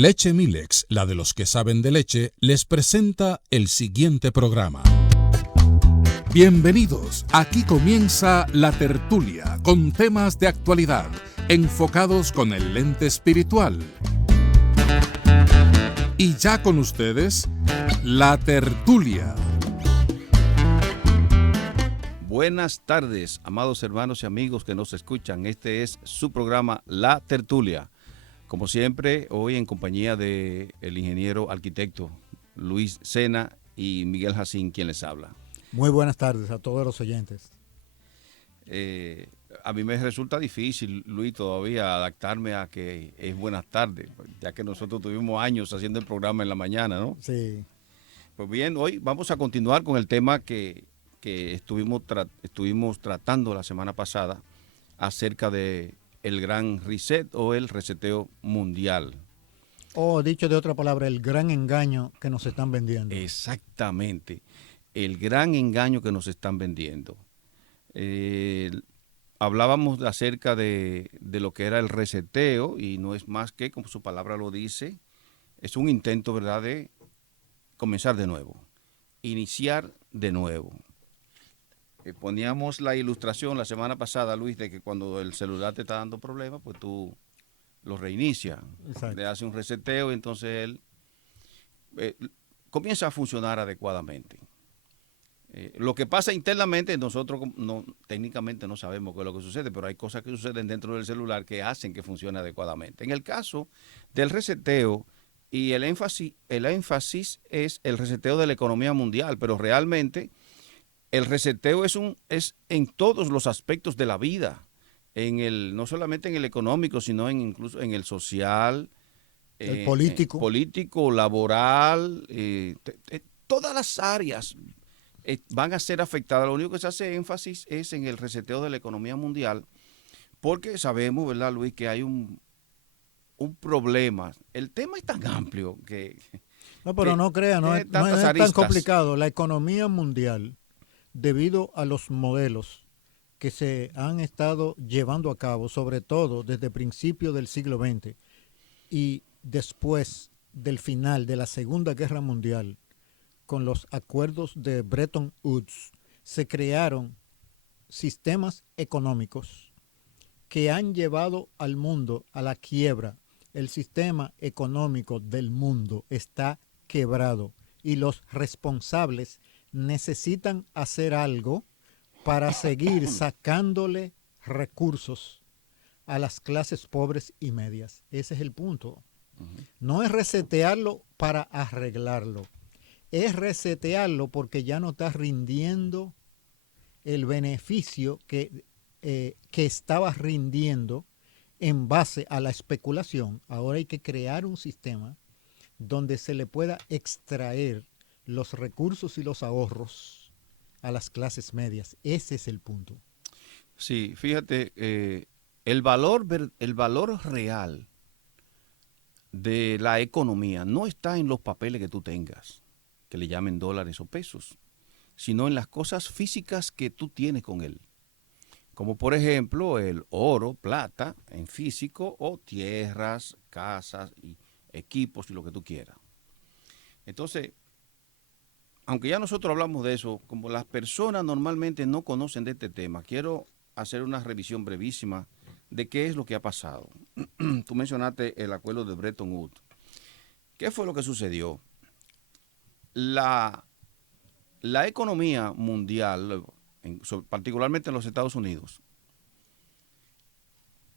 Leche Milex, la de los que saben de leche, les presenta el siguiente programa. Bienvenidos, aquí comienza La Tertulia, con temas de actualidad, enfocados con el lente espiritual. Y ya con ustedes, La Tertulia. Buenas tardes, amados hermanos y amigos que nos escuchan. Este es su programa La Tertulia. Como siempre, hoy en compañía del ingeniero arquitecto Luis Sena y Miguel Jacín, quien les habla. Muy buenas tardes a todos los oyentes. A mí me resulta difícil, Luis, todavía adaptarme a que es buenas tardes, ya que nosotros tuvimos años haciendo el programa en la mañana, ¿no? Sí. Pues bien, hoy vamos a continuar con el tema que estuvimos tratando la semana pasada acerca de el gran reset o el reseteo mundial. O dicho de otra palabra, el gran engaño que nos están vendiendo. Exactamente, el gran engaño que nos están vendiendo. Hablábamos acerca de lo que era el reseteo y no es más que, como su palabra lo dice, es un intento, ¿verdad?, de comenzar de nuevo, iniciar de nuevo. Poníamos la ilustración la semana pasada, Luis, de que cuando el celular te está dando problemas, pues tú lo reinicias, le haces un reseteo y entonces él comienza a funcionar adecuadamente. Lo que pasa internamente, nosotros técnicamente no sabemos qué es lo que sucede, pero hay cosas que suceden dentro del celular que hacen que funcione adecuadamente. En el caso del reseteo, y el énfasis es el reseteo de la economía mundial, pero realmente el reseteo es en todos los aspectos de la vida, no solamente en el económico, sino incluso en el social, el político. Político, laboral, todas las áreas van a ser afectadas. Lo único que se hace énfasis es en el reseteo de la economía mundial, porque sabemos, ¿verdad, Luis?, que hay un problema. El tema es tan amplio que... No, pero no crea, no es tan complicado. La economía mundial, debido a los modelos que se han estado llevando a cabo, sobre todo desde principios del siglo XX y después del final de la Segunda Guerra Mundial, con los acuerdos de Bretton Woods, se crearon sistemas económicos que han llevado al mundo a la quiebra. El sistema económico del mundo está quebrado y los responsables necesitan hacer algo para seguir sacándole recursos a las clases pobres y medias. Ese es el punto. No es resetearlo para arreglarlo. Es resetearlo porque ya no está rindiendo el beneficio que estaba rindiendo en base a la especulación. Ahora hay que crear un sistema donde se le pueda extraer los recursos y los ahorros a las clases medias. Ese es el punto. Sí, fíjate, el valor real de la economía no está en los papeles que tú tengas, que le llamen dólares o pesos, sino en las cosas físicas que tú tienes con él. Como por ejemplo el oro, plata en físico, o tierras, casas y equipos y lo que tú quieras. Entonces, aunque ya nosotros hablamos de eso, como las personas normalmente no conocen de este tema, quiero hacer una revisión brevísima de qué es lo que ha pasado. Tú mencionaste el acuerdo de Bretton Woods. ¿Qué fue lo que sucedió? La economía mundial, particularmente en los Estados Unidos,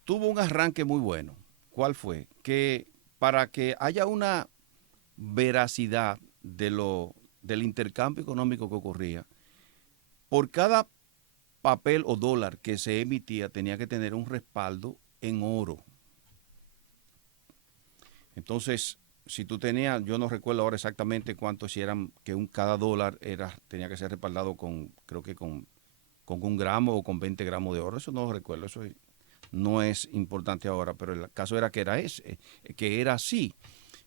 tuvo un arranque muy bueno. ¿Cuál fue? Que para que haya una veracidad del intercambio económico que ocurría, por cada papel o dólar que se emitía tenía que tener un respaldo en oro. Entonces, si tú tenías, yo no recuerdo ahora exactamente cuántos, si eran que cada dólar tenía que ser respaldado creo que con 1 gramo o con 20 gramos de oro, eso no lo recuerdo, eso no es importante ahora, pero el caso era que era así.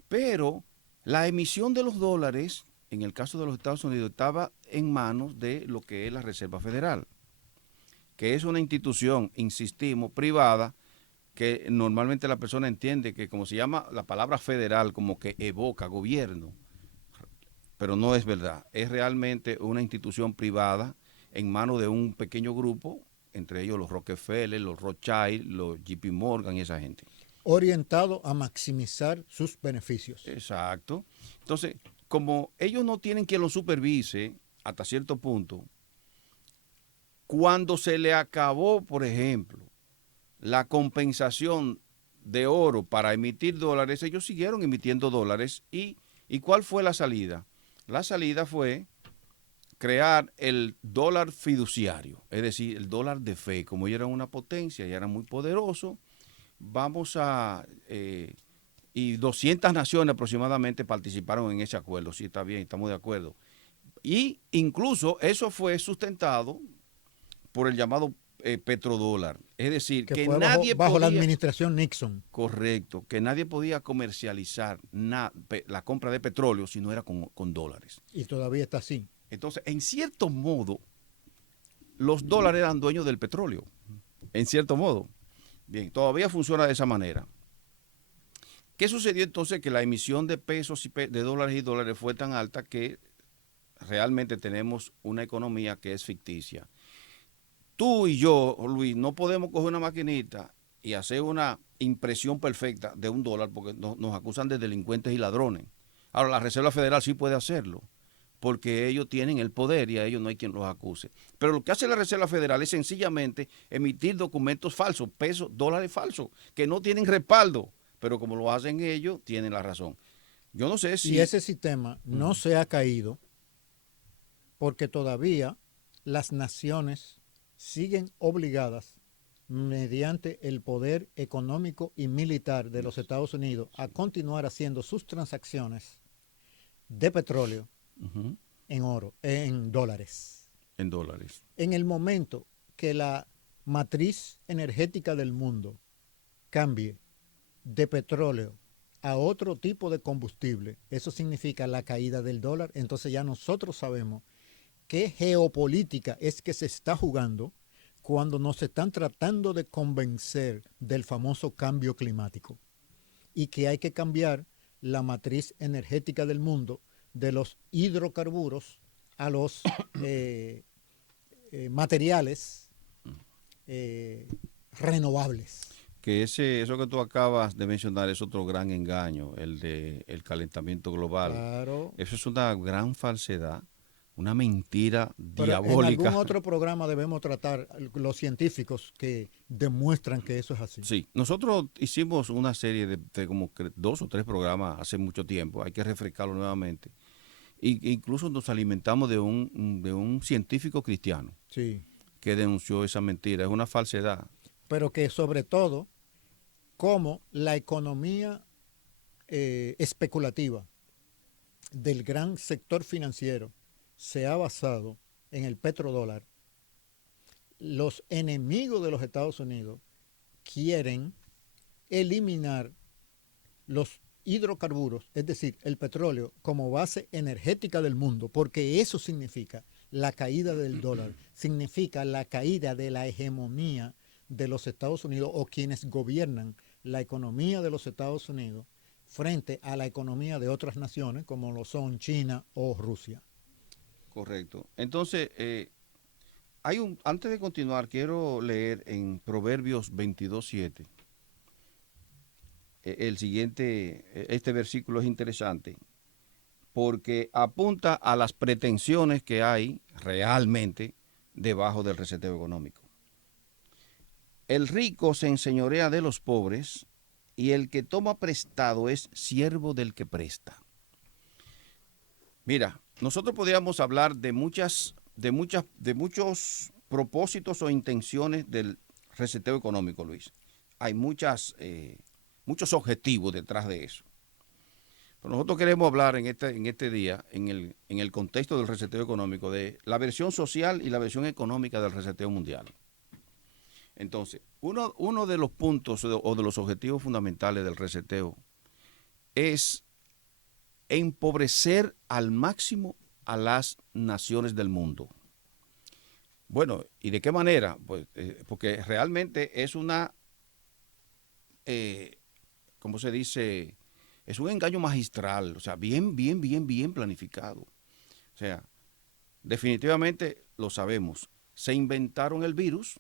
Pero la emisión de los dólares, en el caso de los Estados Unidos, estaba en manos de lo que es la Reserva Federal, que es una institución, insistimos, privada, que normalmente la persona entiende que como se llama la palabra federal, como que evoca gobierno, pero no es verdad. Es realmente una institución privada en manos de un pequeño grupo, entre ellos los Rockefeller, los Rothschild, los JP Morgan y esa gente. Orientado a maximizar sus beneficios. Exacto. Entonces, como ellos no tienen quien los supervise hasta cierto punto, cuando se le acabó, por ejemplo, la compensación de oro para emitir dólares, ellos siguieron emitiendo dólares. ¿Y cuál fue la salida? La salida fue crear el dólar fiduciario, es decir, el dólar de fe. Como ellos eran una potencia y eran muy poderosos, y 200 naciones aproximadamente participaron en ese acuerdo. Sí, está bien, estamos de acuerdo. Y incluso eso fue sustentado por el llamado petrodólar. Es decir, que fue nadie bajo podía, la administración Nixon. Correcto, que nadie podía comercializar la compra de petróleo si no era con dólares. Y todavía está así. Entonces, en cierto modo, los dólares eran dueños del petróleo. En cierto modo. Bien, todavía funciona de esa manera. ¿Qué sucedió entonces? Que la emisión de pesos, de dólares y dólares fue tan alta que realmente tenemos una economía que es ficticia. Tú y yo, Luis, no podemos coger una maquinita y hacer una impresión perfecta de $1 porque nos acusan de delincuentes y ladrones. Ahora, la Reserva Federal sí puede hacerlo porque ellos tienen el poder y a ellos no hay quien los acuse. Pero lo que hace la Reserva Federal es sencillamente emitir documentos falsos, pesos, dólares falsos, que no tienen respaldo, pero como lo hacen ellos, tienen la razón. Yo no sé si... Y ese sistema no se ha caído porque todavía las naciones siguen obligadas mediante el poder económico y militar de los Estados Unidos a continuar haciendo sus transacciones de petróleo en oro, en dólares. En dólares. En el momento que la matriz energética del mundo cambie de petróleo a otro tipo de combustible, eso significa la caída del dólar. Entonces ya nosotros sabemos qué geopolítica es que se está jugando cuando nos están tratando de convencer del famoso cambio climático y que hay que cambiar la matriz energética del mundo de los hidrocarburos a los materiales renovables. Que eso que tú acabas de mencionar es otro gran engaño, el del calentamiento global. Claro. Eso es una gran falsedad, una mentira Pero diabólica. en algún otro programa debemos tratar los científicos que demuestran que eso es así. Sí, nosotros hicimos una serie de como 2 o 3 programas hace mucho tiempo, hay que refrescarlo nuevamente. Incluso nos alimentamos de un científico cristiano, sí, que denunció esa mentira, es una falsedad. Pero que sobre todo, como la economía especulativa del gran sector financiero se ha basado en el petrodólar, los enemigos de los Estados Unidos quieren eliminar los hidrocarburos, es decir, el petróleo, como base energética del mundo, porque eso significa la caída del dólar, significa la caída de la hegemonía de los Estados Unidos o quienes gobiernan la economía de los Estados Unidos frente a la economía de otras naciones como lo son China o Rusia. Correcto. Entonces, antes de continuar, quiero leer en Proverbios 22:7. Este versículo es interesante porque apunta a las pretensiones que hay realmente debajo del reseteo económico. El rico se enseñorea de los pobres y el que toma prestado es siervo del que presta. Mira, nosotros podríamos hablar de muchos propósitos o intenciones del reseteo económico, Luis. Hay muchos objetivos detrás de eso. Pero nosotros queremos hablar en este día, en el contexto del reseteo económico, de la versión social y la versión económica del reseteo mundial. Entonces, uno de los puntos o de los objetivos fundamentales del reseteo es empobrecer al máximo a las naciones del mundo. Bueno, ¿y de qué manera? Pues, porque realmente es una ¿cómo se dice? Es un engaño magistral, o sea, bien planificado. O sea, definitivamente lo sabemos. Se inventaron el virus,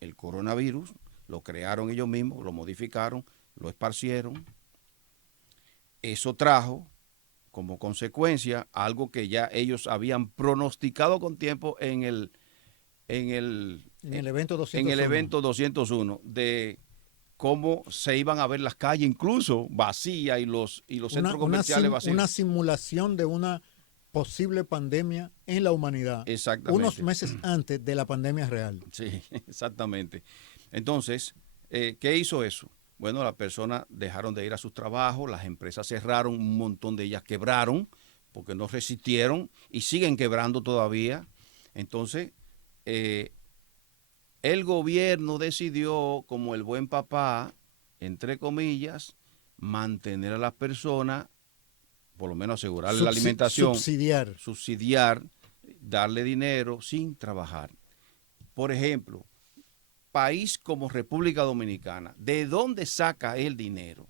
el coronavirus, lo crearon ellos mismos, lo modificaron, lo esparcieron. Eso trajo como consecuencia algo que ya ellos habían pronosticado con tiempo en el evento 201. En el evento 201 de cómo se iban a ver las calles incluso vacías y los centros comerciales vacíos. Una simulación de una posible pandemia en la humanidad. Exactamente. Unos meses antes de la pandemia real. Sí, exactamente. Entonces, ¿qué hizo eso? Bueno, las personas dejaron de ir a sus trabajos, las empresas cerraron, un montón de ellas quebraron porque no resistieron y siguen quebrando todavía. Entonces, el gobierno decidió, como el buen papá, entre comillas, mantener a las personas, por lo menos asegurarle la alimentación, subsidiar, darle dinero sin trabajar. Por ejemplo, país como República Dominicana, ¿de dónde saca el dinero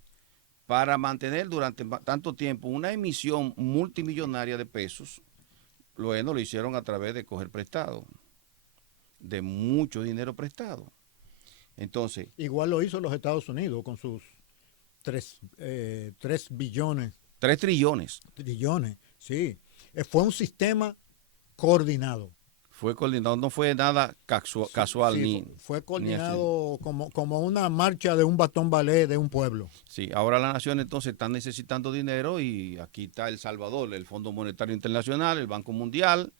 para mantener durante tanto tiempo una emisión multimillonaria de pesos? Bueno, lo hicieron a través de coger prestado, de mucho dinero prestado. Entonces, igual lo hizo los Estados Unidos con sus 3 billones. 3 trillones. Trillones, sí. Fue un sistema coordinado. Fue coordinado, no fue nada casual. Sí, fue coordinado como una marcha de un bastón ballet de un pueblo. Sí, ahora las naciones entonces están necesitando dinero y aquí está El Salvador, el Fondo Monetario Internacional, el Banco Mundial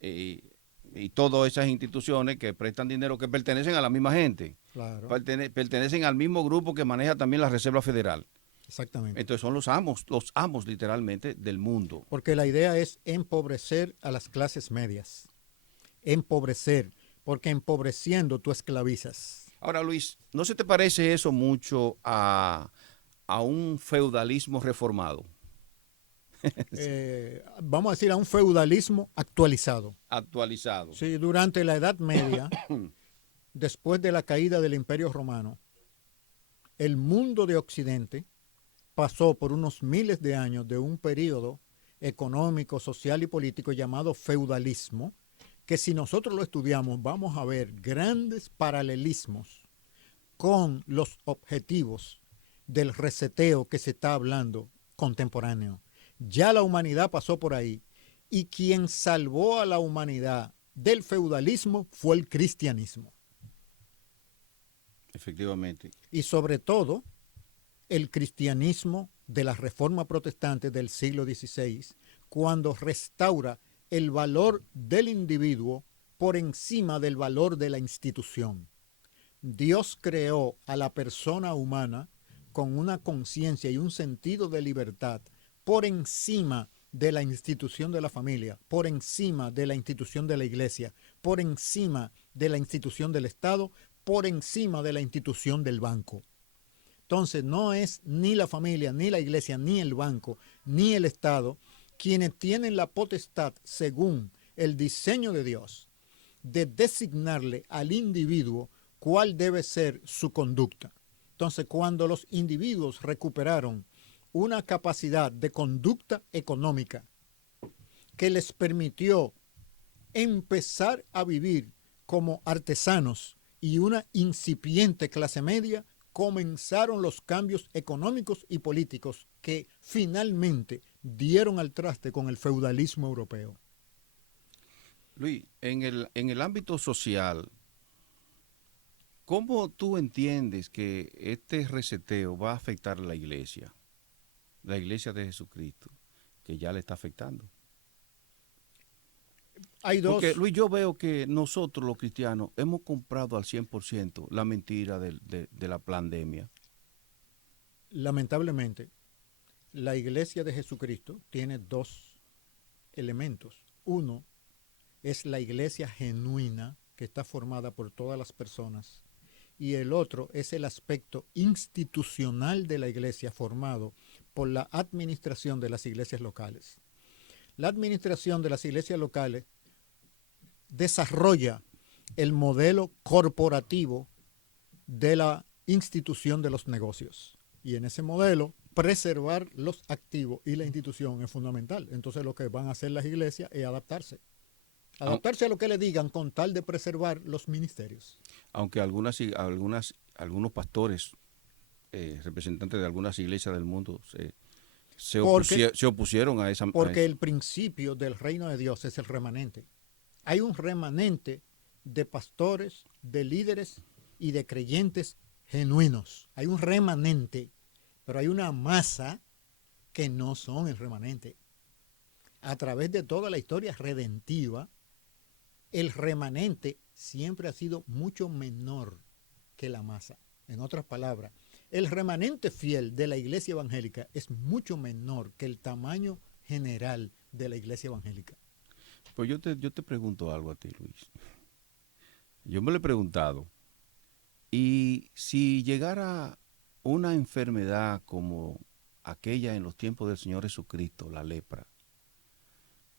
y todas esas instituciones que prestan dinero que pertenecen a la misma gente. Claro. Pertenecen al mismo grupo que maneja también la Reserva Federal. Exactamente. Entonces son los amos literalmente del mundo. Porque la idea es empobrecer a las clases medias. Empobrecer, porque empobreciendo tú esclavizas. Ahora, Luis, ¿no se te parece eso mucho a un feudalismo reformado? Vamos a decir a un feudalismo actualizado. Actualizado. Sí, durante la Edad Media, después de la caída del Imperio Romano, el mundo de Occidente pasó por unos miles de años de un periodo económico, social y político llamado feudalismo, que si nosotros lo estudiamos vamos a ver grandes paralelismos con los objetivos del reseteo que se está hablando contemporáneo. Ya la humanidad pasó por ahí y quien salvó a la humanidad del feudalismo fue el cristianismo. Efectivamente. Y sobre todo el cristianismo de la Reforma Protestante del siglo XVI, cuando restaura el valor del individuo por encima del valor de la institución. Dios creó a la persona humana con una conciencia y un sentido de libertad por encima de la institución de la familia, por encima de la institución de la iglesia, por encima de la institución del Estado, por encima de la institución del banco. Entonces no es ni la familia, ni la iglesia, ni el banco, ni el Estado quienes tienen la potestad, según el diseño de Dios, de designarle al individuo cuál debe ser su conducta. Entonces, cuando los individuos recuperaron una capacidad de conducta económica que les permitió empezar a vivir como artesanos y una incipiente clase media, comenzaron los cambios económicos y políticos que finalmente dieron al traste con el feudalismo europeo. Luis, en el ámbito social, ¿cómo tú entiendes que este reseteo va a afectar a la iglesia de Jesucristo, que ya le está afectando? Hay dos. Porque, Luis, yo veo que nosotros los cristianos hemos comprado al 100% la mentira de la pandemia. Lamentablemente, la iglesia de Jesucristo tiene 2 elementos. Uno es la iglesia genuina, que está formada por todas las personas, y el otro es el aspecto institucional de la iglesia formado por la administración de las iglesias locales. La administración de las iglesias locales desarrolla el modelo corporativo de la institución de los negocios. Y en ese modelo, preservar los activos y la institución es fundamental. Entonces lo que van a hacer las iglesias es adaptarse. Adaptarse a lo que le digan con tal de preservar los ministerios. Aunque algunos pastores, representantes de algunas iglesias del mundo, se opusieron a esa... Porque el principio del reino de Dios es el remanente. Hay un remanente de pastores, de líderes y de creyentes genuinos. Hay un remanente, pero hay una masa que no son el remanente. A través de toda la historia redentiva, el remanente siempre ha sido mucho menor que la masa. En otras palabras, el remanente fiel de la iglesia evangélica es mucho menor que el tamaño general de la iglesia evangélica. Pues yo te pregunto algo a ti, Luis. Yo me lo he preguntado. Y si llegara una enfermedad como aquella en los tiempos del Señor Jesucristo, la lepra,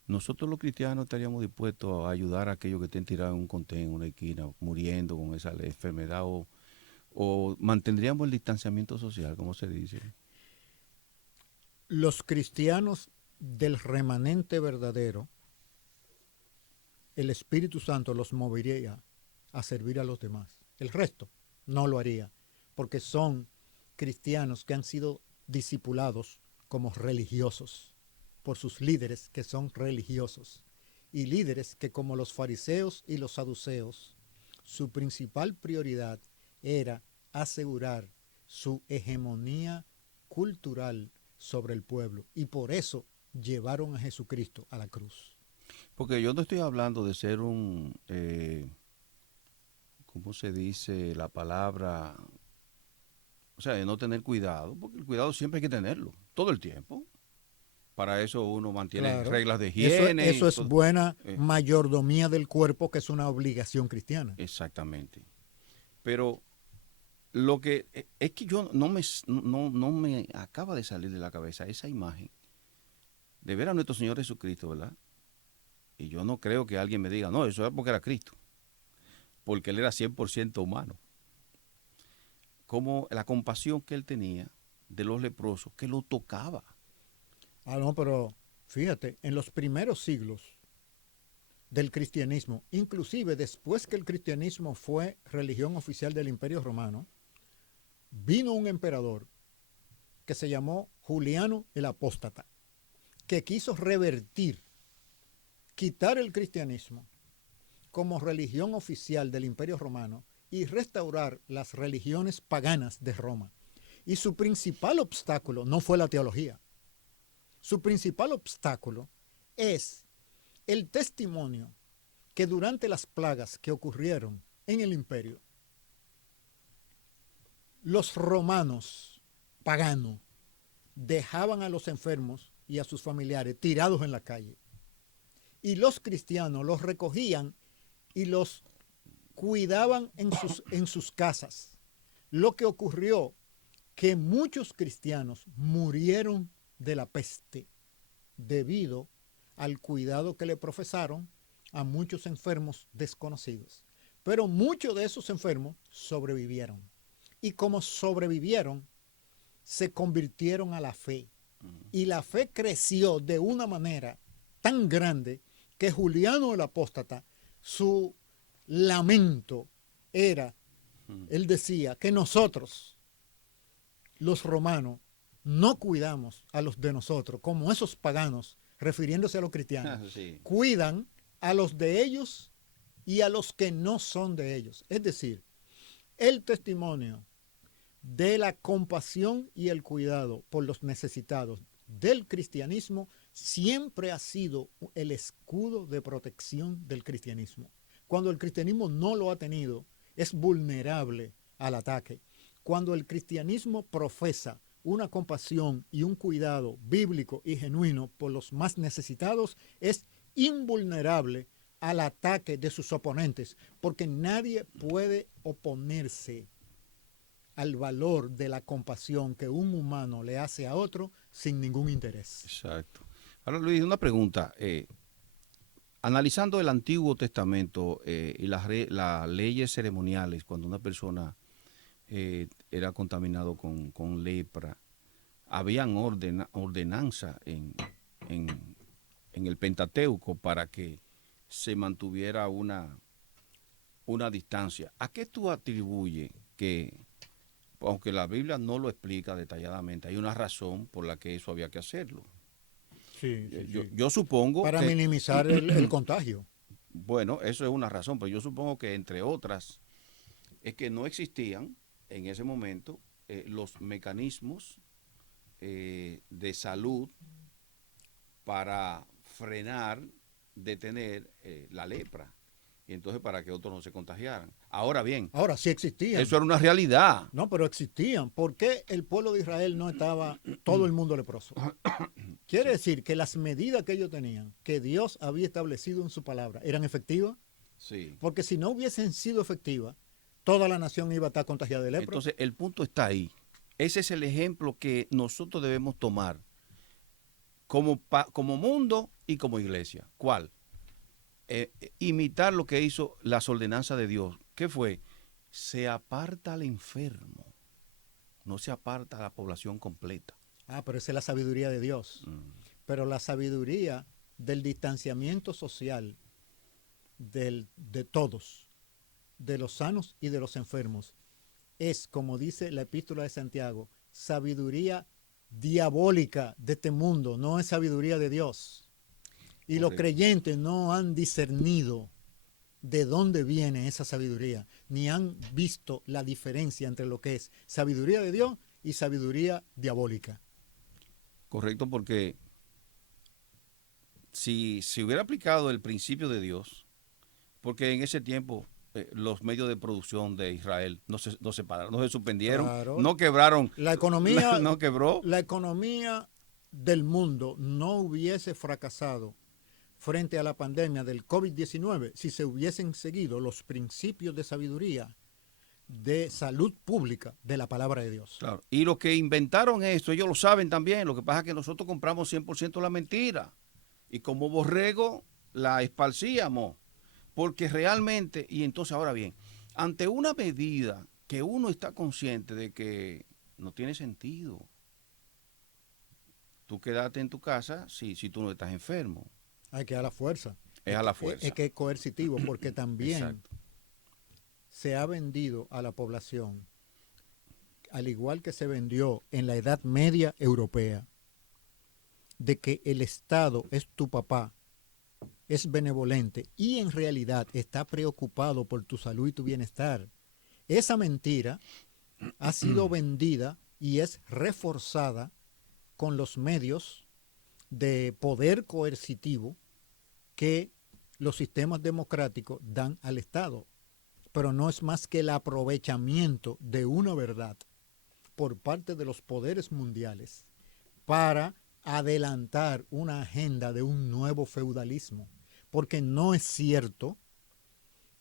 nosotros los cristianos estaríamos dispuestos a ayudar a aquellos que estén tirados en un contén, en una esquina, muriendo con esa enfermedad, o mantendríamos el distanciamiento social, como se dice. Los cristianos del remanente verdadero, el Espíritu Santo los movería a servir a los demás. El resto no lo haría, porque son cristianos que han sido discipulados como religiosos por sus líderes que son religiosos, y líderes que, como los fariseos y los saduceos, su principal prioridad era asegurar su hegemonía cultural sobre el pueblo, y por eso llevaron a Jesucristo a la cruz. Porque yo no estoy hablando de ser un, ¿cómo se dice la palabra? O sea, de no tener cuidado, porque el cuidado siempre hay que tenerlo, todo el tiempo. Para eso uno mantiene reglas de higiene. Eso es buena mayordomía del cuerpo, que es una obligación cristiana. Exactamente. Pero lo que es que yo no me acaba de salir de la cabeza esa imagen de ver a nuestro Señor Jesucristo, ¿verdad? Y yo no creo que alguien me diga, no, eso era porque era Cristo, porque Él era 100% humano. Como la compasión que Él tenía de los leprosos, que lo tocaba. No, pero fíjate, en los primeros siglos del cristianismo, inclusive después que el cristianismo fue religión oficial del Imperio Romano, vino un emperador que se llamó Juliano el Apóstata, que quiso revertir, quitar el cristianismo como religión oficial del Imperio Romano y restaurar las religiones paganas de Roma. Y su principal obstáculo no fue la teología. Su principal obstáculo es el testimonio que durante las plagas que ocurrieron en el imperio, los romanos paganos dejaban a los enfermos y a sus familiares tirados en la calle. Y los cristianos los recogían y los cuidaban en sus casas. Lo que ocurrió, que muchos cristianos murieron de la peste debido al cuidado que le profesaron a muchos enfermos desconocidos. Pero muchos de esos enfermos sobrevivieron. Y como sobrevivieron, se convirtieron a la fe. Y la fe creció de una manera tan grande que Juliano el Apóstata, su lamento era, él decía que nosotros, los romanos, no cuidamos a los de nosotros, como esos paganos, refiriéndose a los cristianos, cuidan a los de ellos y a los que no son de ellos. Es decir, el testimonio de la compasión y el cuidado por los necesitados del cristianismo siempre ha sido el escudo de protección del cristianismo. Cuando el cristianismo no lo ha tenido, es vulnerable al ataque. Cuando el cristianismo profesa una compasión y un cuidado bíblico y genuino por los más necesitados, es invulnerable al ataque de sus oponentes, porque nadie puede oponerse al valor de la compasión que un humano le hace a otro sin ningún interés. Exacto. Ahora, Luis, una pregunta. Analizando el Antiguo Testamento y las leyes ceremoniales, cuando una persona era contaminado con lepra. Habían ordenanza en el Pentateuco para que se mantuviera una distancia. ¿A qué tú atribuyes que, aunque la Biblia no lo explica detalladamente, hay una razón por la que eso había que hacerlo? Sí, yo supongo para minimizar el contagio. Bueno, eso es una razón, pero yo supongo que entre otras es que no existían en ese momento los mecanismos de salud para frenar, detener la lepra, y entonces para que otros no se contagiaran. Ahora bien, ahora sí existían. Eso era una realidad. No, pero existían. ¿Por qué el pueblo de Israel no estaba todo el mundo leproso? Quiere decir que las medidas que ellos tenían, que Dios había establecido en su palabra, ¿eran efectivas? Sí. Porque si no hubiesen sido efectivas, toda la nación iba a estar contagiada de lepra. Entonces, el punto está ahí. Ese es el ejemplo que nosotros debemos tomar como mundo y como iglesia. ¿Cuál? Imitar lo que hizo las ordenanzas de Dios. ¿Qué fue? Se aparta al enfermo, no se aparta a la población completa. Pero esa es la sabiduría de Dios. Pero la sabiduría del distanciamiento social de todos, de los sanos y de los enfermos, es, como dice la epístola de Santiago, sabiduría diabólica de este mundo, no es sabiduría de Dios. Y los creyentes no han discernido de dónde viene esa sabiduría, ni han visto la diferencia entre lo que es sabiduría de Dios y sabiduría diabólica. Correcto, porque si se hubiera aplicado el principio de Dios, porque en ese tiempo los medios de producción de Israel no se pararon, no se suspendieron, claro, no quebraron. La economía no quebró. La economía del mundo no hubiese fracasado frente a la pandemia del COVID-19 si se hubiesen seguido los principios de sabiduría, de salud pública de la palabra de Dios. Claro. Y los que inventaron esto, ellos lo saben también. Lo que pasa es que nosotros compramos 100% la mentira. Y como borrego la esparcíamos. Porque realmente, y entonces ahora bien, ante una medida que uno está consciente de que no tiene sentido, tú quédate en tu casa si tú no estás enfermo. Hay que dar la fuerza. Es a la fuerza. Es que es coercitivo, porque también Exacto. Se ha vendido a la población, al igual que se vendió en la Edad Media europea, de que el Estado es tu papá, es benevolente y en realidad está preocupado por tu salud y tu bienestar. Esa mentira ha sido vendida y es reforzada con los medios de poder coercitivo que los sistemas democráticos dan al Estado, pero no es más que el aprovechamiento de una verdad por parte de los poderes mundiales para adelantar una agenda de un nuevo feudalismo, porque no es cierto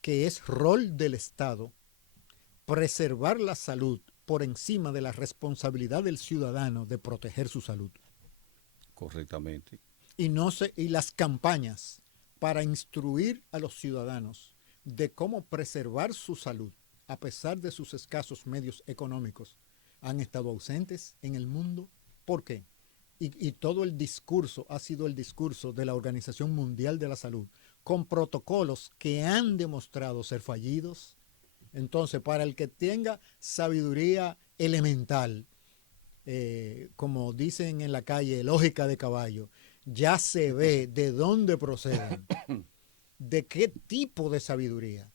que es rol del Estado preservar la salud por encima de la responsabilidad del ciudadano de proteger su salud. Correctamente. Y las campañas para instruir a los ciudadanos de cómo preservar su salud a pesar de sus escasos medios económicos han estado ausentes en el mundo. ¿Por qué? Y todo el discurso ha sido el discurso de la Organización Mundial de la Salud, con protocolos que han demostrado ser fallidos. Entonces, para el que tenga sabiduría elemental, como dicen en la calle, lógica de caballo, ya se ve de dónde proceden, de qué tipo de sabiduría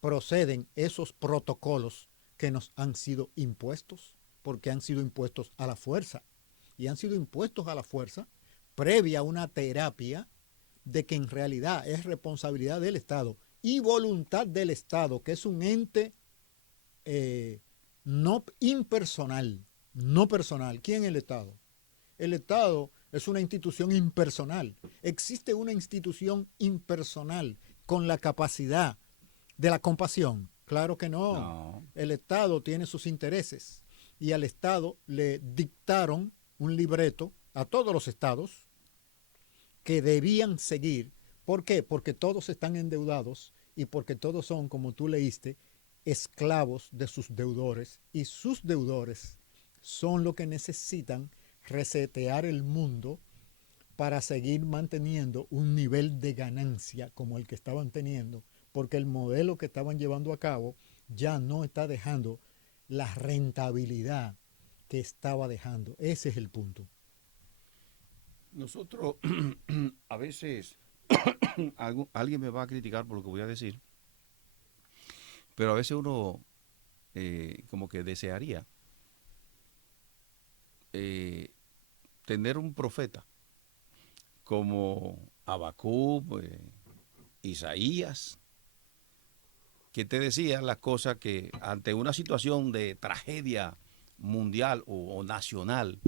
proceden esos protocolos que nos han sido impuestos, porque han sido impuestos a la fuerza. Y han sido impuestos a la fuerza previa a una terapia de que en realidad es responsabilidad del Estado y voluntad del Estado, que es un ente no impersonal, no personal. ¿Quién es el Estado? El Estado es una institución impersonal. ¿Existe una institución impersonal con la capacidad de la compasión? Claro que no. El Estado tiene sus intereses y al Estado le dictaron un libreto a todos los estados que debían seguir. ¿Por qué? Porque todos están endeudados y porque todos son, como tú leíste, esclavos de sus deudores, y sus deudores son los que necesitan resetear el mundo para seguir manteniendo un nivel de ganancia como el que estaban teniendo, porque el modelo que estaban llevando a cabo ya no está dejando la rentabilidad que estaba dejando. Ese es el punto. Nosotros a veces alguien me va a criticar por lo que voy a decir, pero a veces uno como que desearía tener un profeta como Habacuc, Isaías, que te decía las cosas que ante una situación de tragedia mundial o nacional,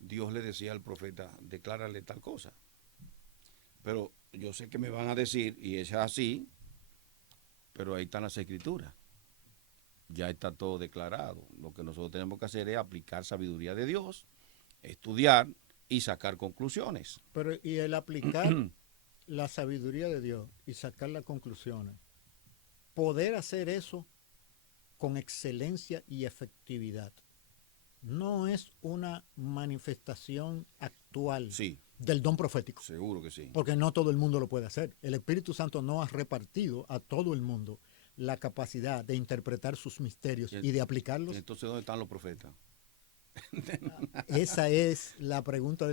Dios le decía al profeta, declárale tal cosa. Pero yo sé que me van a decir, y es así, pero ahí están las escrituras. Ya está todo declarado. Lo que nosotros tenemos que hacer es aplicar sabiduría de Dios, estudiar y sacar conclusiones. Pero y el aplicar la sabiduría de Dios y sacar las conclusiones, poder hacer eso con excelencia y efectividad, no es una manifestación actual del don profético. Seguro que sí. Porque no todo el mundo lo puede hacer. El Espíritu Santo no ha repartido a todo el mundo la capacidad de interpretar sus misterios y de aplicarlos. Entonces, ¿dónde están los profetas? Esa es la pregunta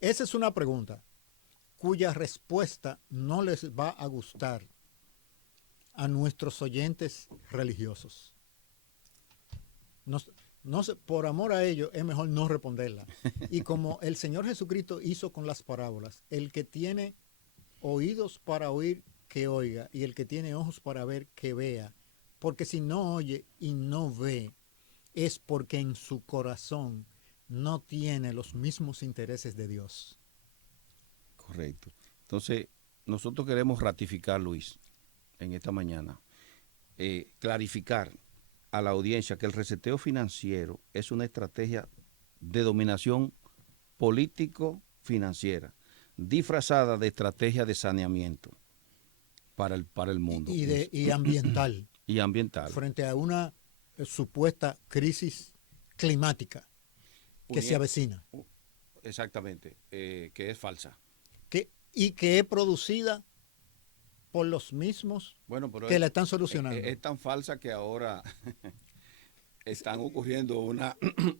esa es una pregunta cuya respuesta no les va a gustar a nuestros oyentes religiosos. No sé, por amor a ellos es mejor no responderla. Y como el Señor Jesucristo hizo con las parábolas, el que tiene oídos para oír, que oiga, y el que tiene ojos para ver, que vea. Porque si no oye y no ve, es porque en su corazón no tiene los mismos intereses de Dios. Correcto. Entonces, nosotros queremos ratificar, Luis, en esta mañana, clarificar a la audiencia que el reseteo financiero es una estrategia de dominación político-financiera, disfrazada de estrategia de saneamiento para el mundo. Y ambiental. Y ambiental. Frente a una supuesta crisis climática que se avecina. Exactamente, que es falsa. Y que es producida por los mismos que la están solucionando. Es tan falsa que ahora están ocurriendo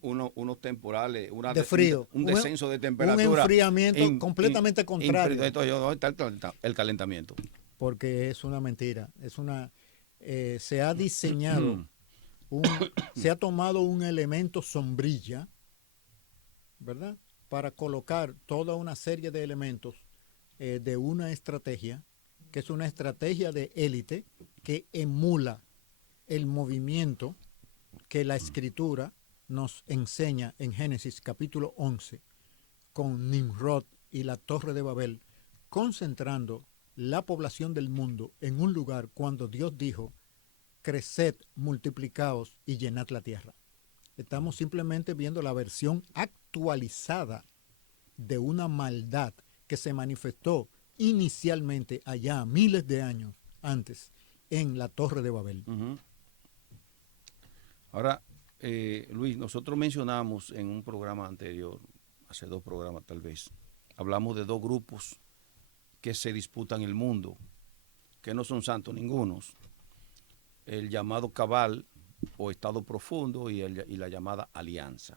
unos temporales, de frío, un descenso de temperatura. Un enfriamiento completamente contrario. ¿Dónde está el calentamiento? Porque es una mentira. Se ha diseñado, se ha tomado un elemento sombrilla, ¿verdad? Para colocar toda una serie de elementos de una estrategia, que es una estrategia de élite que emula el movimiento que la Escritura nos enseña en Génesis capítulo 11 con Nimrod y la Torre de Babel, concentrando la población del mundo en un lugar cuando Dios dijo, creced, multiplicaos y llenad la tierra. Estamos simplemente viendo la versión actualizada de una maldad que se manifestó inicialmente allá miles de años antes en la Torre de Babel. Ahora, Luis, nosotros mencionamos en un programa anterior, hace 2 programas tal vez, hablamos de 2 grupos que se disputan el mundo, que no son santos ningunos, el llamado cabal o estado profundo y la llamada alianza,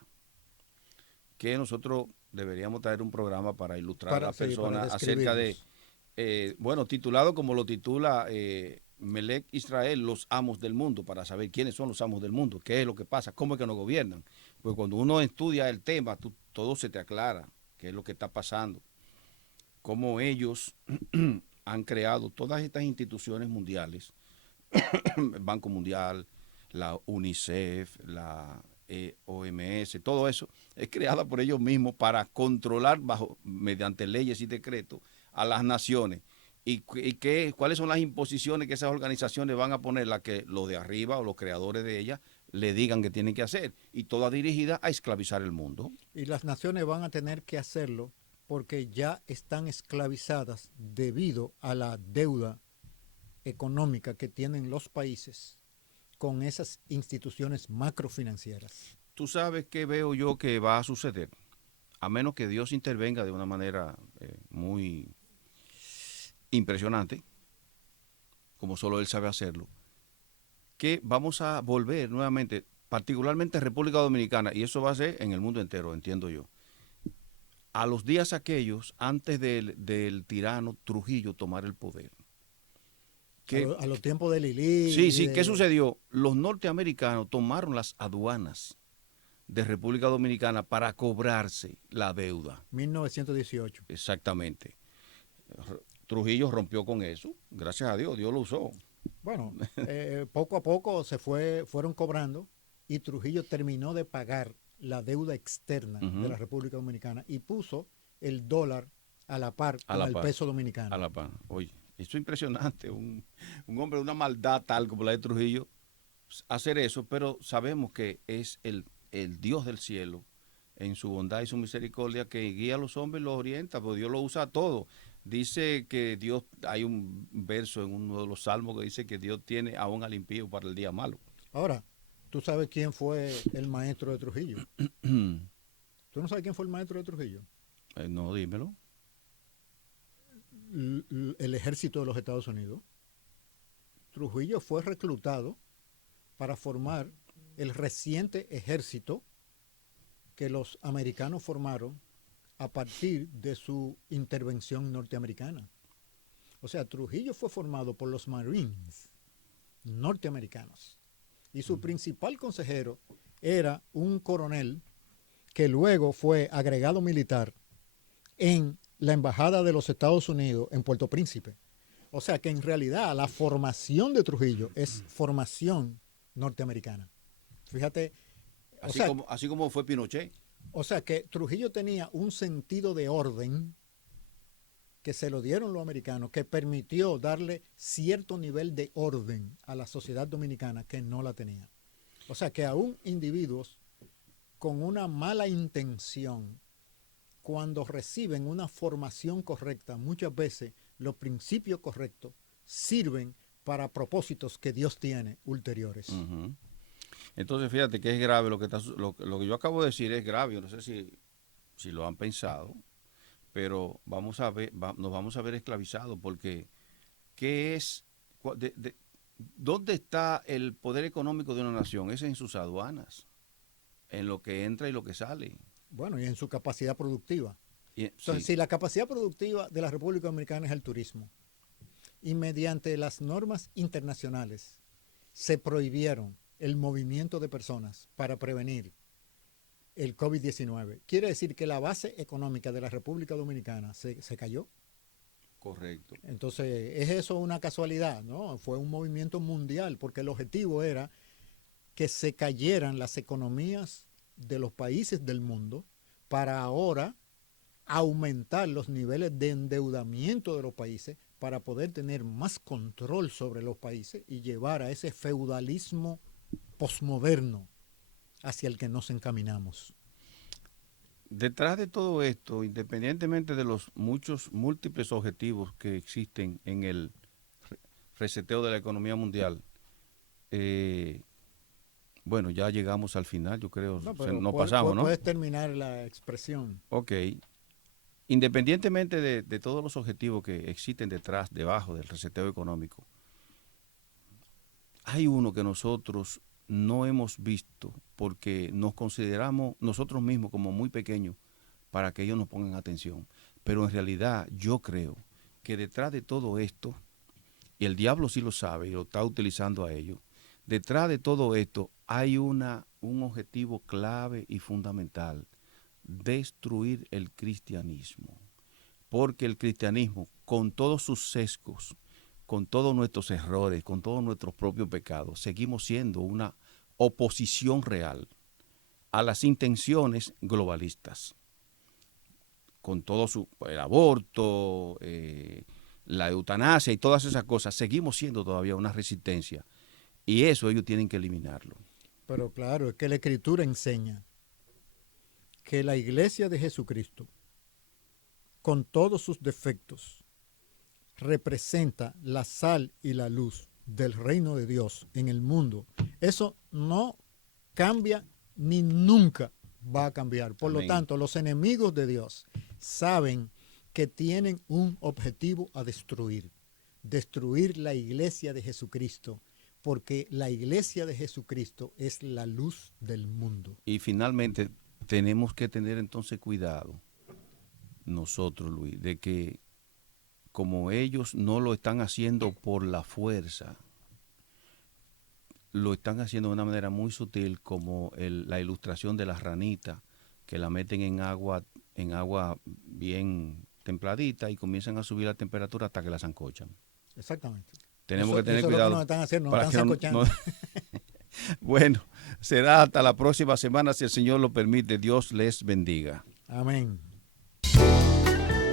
que nosotros deberíamos traer un programa para ilustrar a las personas acerca de, titulado como lo titula Melech Israel, los amos del mundo, para saber quiénes son los amos del mundo, qué es lo que pasa, cómo es que nos gobiernan. Porque cuando uno estudia el tema, todo se te aclara, qué es lo que está pasando, cómo ellos han creado todas estas instituciones mundiales, el Banco Mundial, la UNICEF, la OMS, todo eso es creada por ellos mismos para controlar mediante leyes y decretos a las naciones. ¿Cuáles son las imposiciones que esas organizaciones van a poner, las que los de arriba o los creadores de ellas le digan que tienen que hacer? Y toda dirigida a esclavizar el mundo. Y las naciones van a tener que hacerlo porque ya están esclavizadas debido a la deuda económica que tienen los países con esas instituciones macrofinancieras. Tú sabes qué veo yo que va a suceder, a menos que Dios intervenga de una manera muy impresionante, como solo Él sabe hacerlo, que vamos a volver nuevamente, particularmente República Dominicana, y eso va a ser en el mundo entero, entiendo yo, a los días aquellos antes del tirano Trujillo tomar el poder. A los tiempos de Lili. Sí, ¿qué sucedió? Los norteamericanos tomaron las aduanas de República Dominicana para cobrarse la deuda. 1918. Exactamente. Trujillo rompió con eso, gracias a Dios, Dios lo usó. Bueno, poco a poco fueron cobrando y Trujillo terminó de pagar la deuda externa de la República Dominicana y puso el dólar a la par con el peso dominicano. A la par. Oye, eso es impresionante, un hombre de una maldad tal como la de Trujillo, hacer eso, pero sabemos que es el Dios del cielo, en su bondad y su misericordia, que guía a los hombres y los orienta, porque Dios lo usa a todo. Dice que Dios, hay un verso en uno de los salmos que dice que Dios tiene aún al impío para el día malo. Ahora, ¿tú sabes quién fue el maestro de Trujillo? ¿Tú no sabes quién fue el maestro de Trujillo? No, dímelo. El ejército de los Estados Unidos. Trujillo fue reclutado para formar el reciente ejército que los americanos formaron a partir de su intervención norteamericana. O sea, Trujillo fue formado por los Marines norteamericanos y su principal consejero era un coronel que luego fue agregado militar en la Embajada de los Estados Unidos en Puerto Príncipe. O sea que en realidad la formación de Trujillo es formación norteamericana. Fíjate. Así como fue Pinochet. O sea que Trujillo tenía un sentido de orden que se lo dieron los americanos, que permitió darle cierto nivel de orden a la sociedad dominicana que no la tenía. O sea que aún individuos con una mala intención, cuando reciben una formación correcta, muchas veces los principios correctos sirven para propósitos que Dios tiene ulteriores. Uh-huh. Entonces, fíjate que es grave lo que yo acabo de decir, es grave. Yo no sé si lo han pensado, pero nos vamos a ver esclavizados, porque ¿qué es? ¿Dónde está el poder económico de una nación? Es en sus aduanas, en lo que entra y lo que sale. Bueno, y en su capacidad productiva. Entonces, si la capacidad productiva de la República Dominicana es el turismo, y mediante las normas internacionales se prohibieron el movimiento de personas para prevenir el COVID-19, quiere decir que la base económica de la República Dominicana se cayó. Correcto. Entonces, ¿es eso una casualidad? No, fue un movimiento mundial, porque el objetivo era que se cayeran las economías de los países del mundo para ahora aumentar los niveles de endeudamiento de los países para poder tener más control sobre los países y llevar a ese feudalismo posmoderno hacia el que nos encaminamos. Detrás de todo esto, independientemente de los múltiples objetivos que existen en el reseteo de la economía mundial, bueno, ya llegamos al final, yo creo, no pasamos, ¿no? Puedes terminar la expresión. Ok. Independientemente de todos los objetivos que existen debajo del reseteo económico, hay uno que nosotros no hemos visto porque nos consideramos nosotros mismos como muy pequeños para que ellos nos pongan atención. Pero en realidad yo creo que detrás de todo esto, y el diablo sí lo sabe y lo está utilizando a ellos, detrás de todo esto hay un objetivo clave y fundamental: destruir el cristianismo. Porque el cristianismo, con todos sus sesgos, con todos nuestros errores, con todos nuestros propios pecados, seguimos siendo una oposición real a las intenciones globalistas. Con todo el aborto, la eutanasia y todas esas cosas, seguimos siendo todavía una resistencia. Y eso ellos tienen que eliminarlo. Pero claro, es que la Escritura enseña que la Iglesia de Jesucristo, con todos sus defectos, representa la sal y la luz del reino de Dios en el mundo, eso no cambia ni nunca va a cambiar. Por lo tanto, los enemigos de Dios saben que tienen un objetivo a destruir la iglesia de Jesucristo, porque la iglesia de Jesucristo es la luz del mundo. Y finalmente tenemos que tener entonces cuidado nosotros, Luis, de que como ellos no lo están haciendo por la fuerza, lo están haciendo de una manera muy sutil, como la ilustración de la ranita, que la meten en agua bien templadita y comienzan a subir la temperatura hasta que la sancochan. Exactamente. Tenemos que tener cuidado. Es lo que nos están haciendo, nos están sancochando. Bueno, será hasta la próxima semana, si el Señor lo permite. Dios les bendiga. Amén.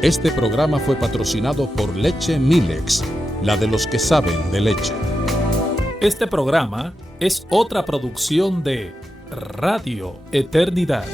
Este programa fue patrocinado por Leche Milex, la de los que saben de leche. Este programa es otra producción de Radio Eternidad.